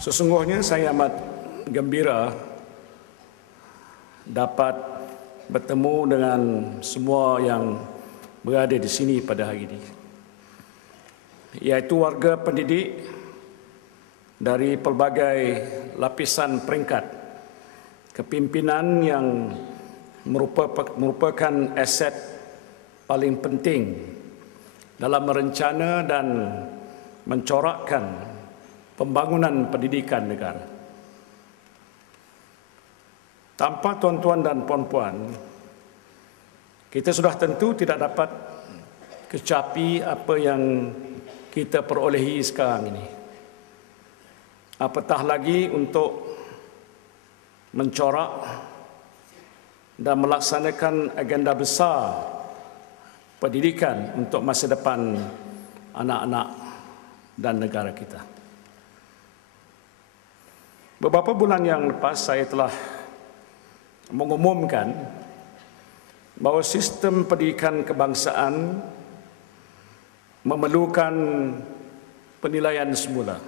Sesungguhnya saya amat gembira dapat bertemu dengan semua yang berada di sini pada hari ini, iaitu warga pendidik dari pelbagai lapisan peringkat kepimpinan yang merupakan aset paling penting dalam merencana dan mencorakkan pembangunan pendidikan negara. Tanpa tuan-tuan dan puan-puan, kita sudah tentu tidak dapat kecapi apa yang kita perolehi sekarang ini. Apatah lagi untuk mencorak dan melaksanakan agenda besar pendidikan untuk masa depan anak-anak dan negara kita. Beberapa bulan yang lepas saya telah mengumumkan bahawa sistem pendidikan kebangsaan memerlukan penilaian semula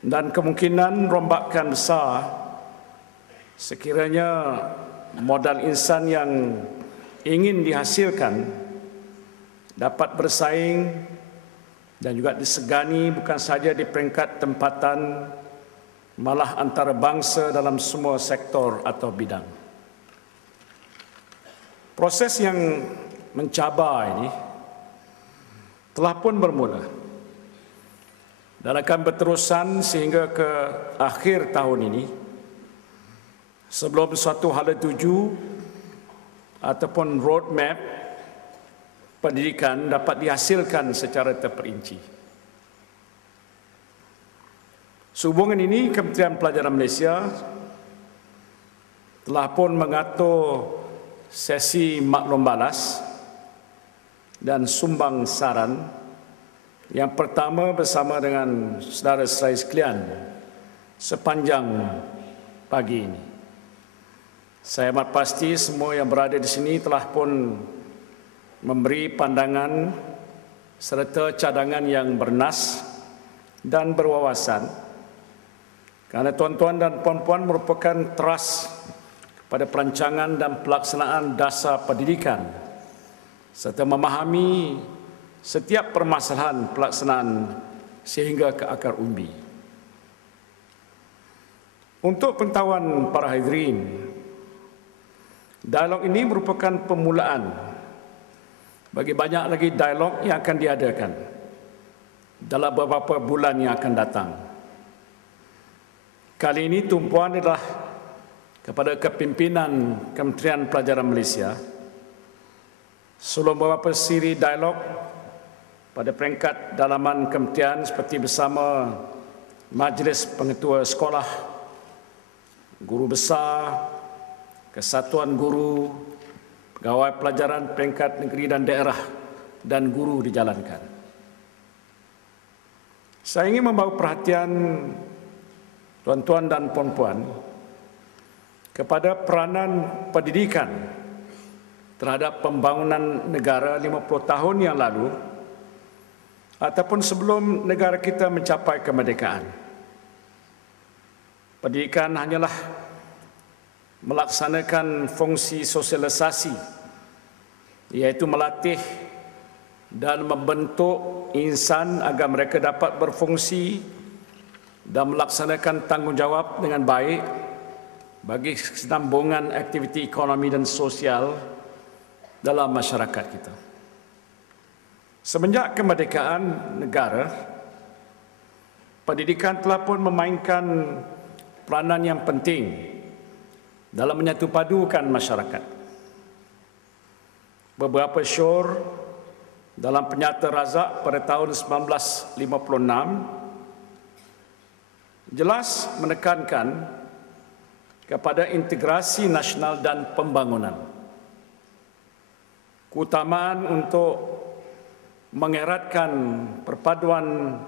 dan kemungkinan rombakan besar sekiranya modal insan yang ingin dihasilkan dapat bersaing dan juga disegani bukan sahaja di peringkat tempatan, malah antarabangsa dalam semua sektor atau bidang. Proses yang mencabar ini telah pun bermula dan akan berterusan sehingga ke akhir tahun ini sebelum suatu hala tuju ataupun roadmap pendidikan dapat dihasilkan secara terperinci. Sehubungan ini, Kementerian Pelajaran Malaysia telah pun mengatur sesi maklum balas dan sumbang saran yang pertama bersama dengan saudara-saudara sekalian sepanjang pagi ini. Saya amat pasti semua yang berada di sini telah pun memberi pandangan serta cadangan yang bernas dan berwawasan, kerana tuan-tuan dan puan-puan merupakan teras pada perancangan dan pelaksanaan dasar pendidikan serta memahami setiap permasalahan pelaksanaan sehingga ke akar umbi. Untuk pengetahuan para hadirin, dialog ini merupakan permulaan bagi banyak lagi dialog yang akan diadakan dalam beberapa bulan yang akan datang. Kali ini tumpuan adalah kepada kepimpinan Kementerian Pelajaran Malaysia sebelum beberapa siri dialog pada peringkat dalaman kementerian seperti bersama Majlis Pengetua Sekolah, Guru Besar, Kesatuan Guru, Pegawai Pelajaran peringkat negeri dan daerah dan guru dijalankan. Saya ingin membawa perhatian tuan-tuan dan puan-puan kepada peranan pendidikan terhadap pembangunan negara 50 tahun yang lalu ataupun sebelum negara kita mencapai kemerdekaan. Pendidikan hanyalah melaksanakan fungsi sosialisasi, iaitu melatih dan membentuk insan agar mereka dapat berfungsi dan melaksanakan tanggungjawab dengan baik bagi kesinambungan aktiviti ekonomi dan sosial dalam masyarakat kita. Semenjak kemerdekaan negara, pendidikan telah pun memainkan peranan yang penting dalam menyatupadukan masyarakat. Beberapa syur dalam Penyata Razak pada tahun 1956 jelas menekankan kepada integrasi nasional dan pembangunan. Keutamaan untuk mengeratkan perpaduan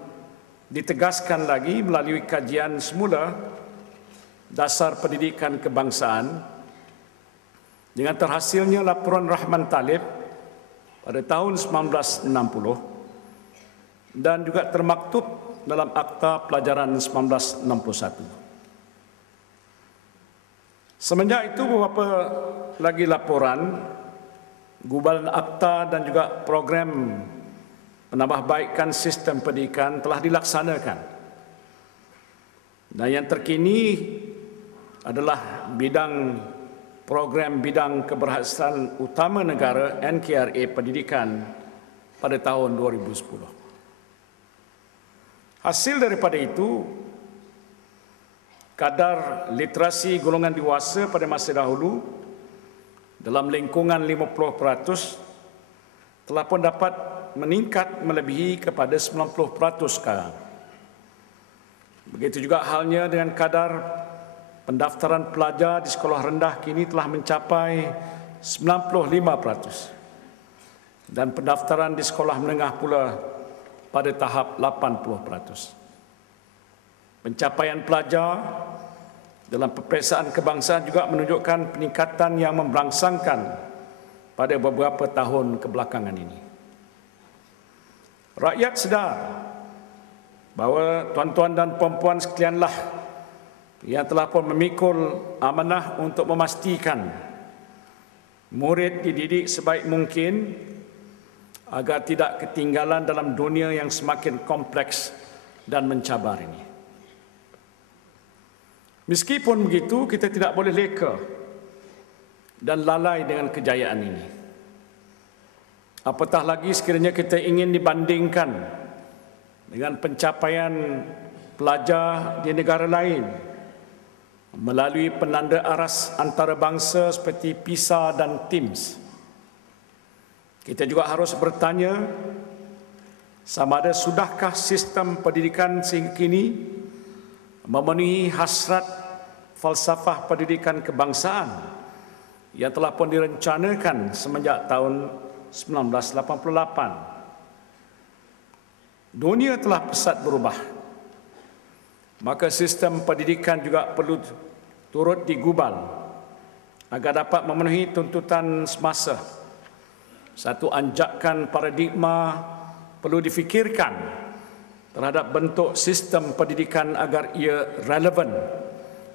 ditegaskan lagi melalui kajian semula dasar pendidikan kebangsaan dengan terhasilnya laporan Rahman Talib pada tahun 1960 dan juga termaktub dalam Akta Pelajaran 1961. Semenjak itu beberapa lagi laporan, gubalan akta dan juga program penambahbaikan sistem pendidikan telah dilaksanakan. Dan yang terkini adalah program bidang keberhasilan utama negara NKRA pendidikan pada tahun 2010. Hasil daripada itu, kadar literasi golongan dewasa pada masa dahulu dalam lingkungan 50% telah pun dapat meningkat melebihi kepada 90% sekarang. Begitu juga halnya dengan kadar pendaftaran pelajar di sekolah rendah kini telah mencapai 95% dan pendaftaran di sekolah menengah pula pada tahap 80%. Pencapaian pelajar dalam peperiksaan kebangsaan juga menunjukkan peningkatan yang memberangsangkan pada beberapa tahun kebelakangan ini. Rakyat sedar bahawa tuan-tuan dan puan-puan sekalianlah yang telah pun memikul amanah untuk memastikan murid dididik sebaik mungkin agar tidak ketinggalan dalam dunia yang semakin kompleks dan mencabar ini. Meskipun begitu, kita tidak boleh leka dan lalai dengan kejayaan ini. Apatah lagi sekiranya kita ingin dibandingkan dengan pencapaian pelajar di negara lain melalui penanda aras antarabangsa seperti PISA dan TIMSS. Kita juga harus bertanya sama ada sudahkah sistem pendidikan sehingga kini memenuhi hasrat falsafah pendidikan kebangsaan yang telah pun direncanakan semenjak tahun 1988. Dunia telah pesat berubah, maka sistem pendidikan juga perlu turut digubal agar dapat memenuhi tuntutan semasa. Satu anjakan paradigma perlu difikirkan terhadap bentuk sistem pendidikan agar ia relevan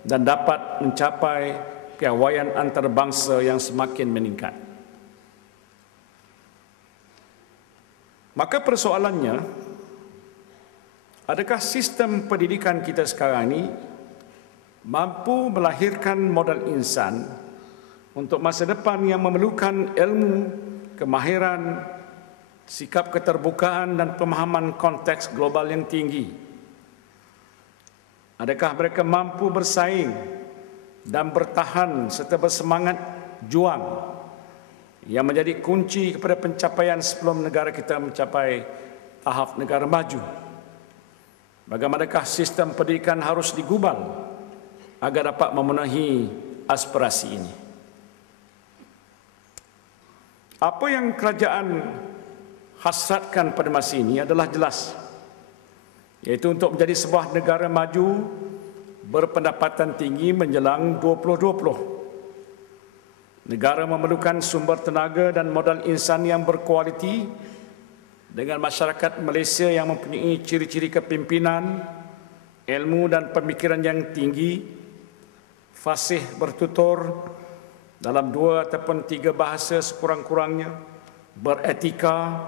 dan dapat mencapai piawaian antarabangsa yang semakin meningkat. Maka persoalannya, adakah sistem pendidikan kita sekarang ini mampu melahirkan modal insan untuk masa depan yang memerlukan ilmu, kemahiran, sikap keterbukaan dan pemahaman konteks global yang tinggi? Adakah mereka mampu bersaing dan bertahan serta bersemangat juang yang menjadi kunci kepada pencapaian sebelum negara kita mencapai tahap negara maju? Bagaimanakah sistem pendidikan harus digubal agar dapat memenuhi aspirasi ini? Apa yang kerajaan hasratkan pada masa ini adalah jelas, iaitu untuk menjadi sebuah negara maju berpendapatan tinggi menjelang 2020. Negara memerlukan sumber tenaga dan modal insan yang berkualiti dengan masyarakat Malaysia yang mempunyai ciri-ciri kepimpinan, ilmu dan pemikiran yang tinggi, fasih bertutur dalam 2 ataupun 3 bahasa sekurang-kurangnya, beretika,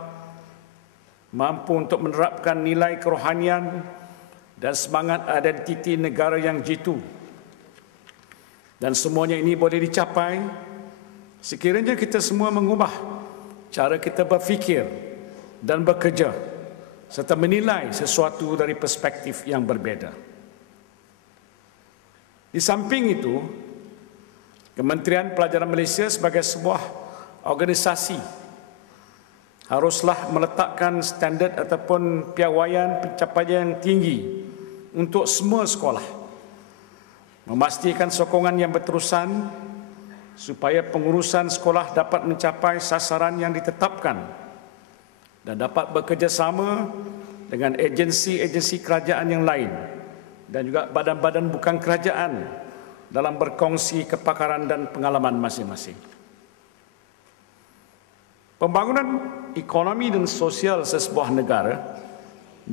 mampu untuk menerapkan nilai kerohanian dan semangat identiti negara yang jitu. Dan semuanya ini boleh dicapai sekiranya kita semua mengubah cara kita berfikir dan bekerja serta menilai sesuatu dari perspektif yang berbeza. Di samping itu, Kementerian Pelajaran Malaysia sebagai sebuah organisasi haruslah meletakkan standard ataupun piawaian pencapaian yang tinggi untuk semua sekolah, memastikan sokongan yang berterusan supaya pengurusan sekolah dapat mencapai sasaran yang ditetapkan dan dapat bekerjasama dengan agensi-agensi kerajaan yang lain dan juga badan-badan bukan kerajaan dalam berkongsi kepakaran dan pengalaman masing-masing. Pembangunan ekonomi dan sosial sesebuah negara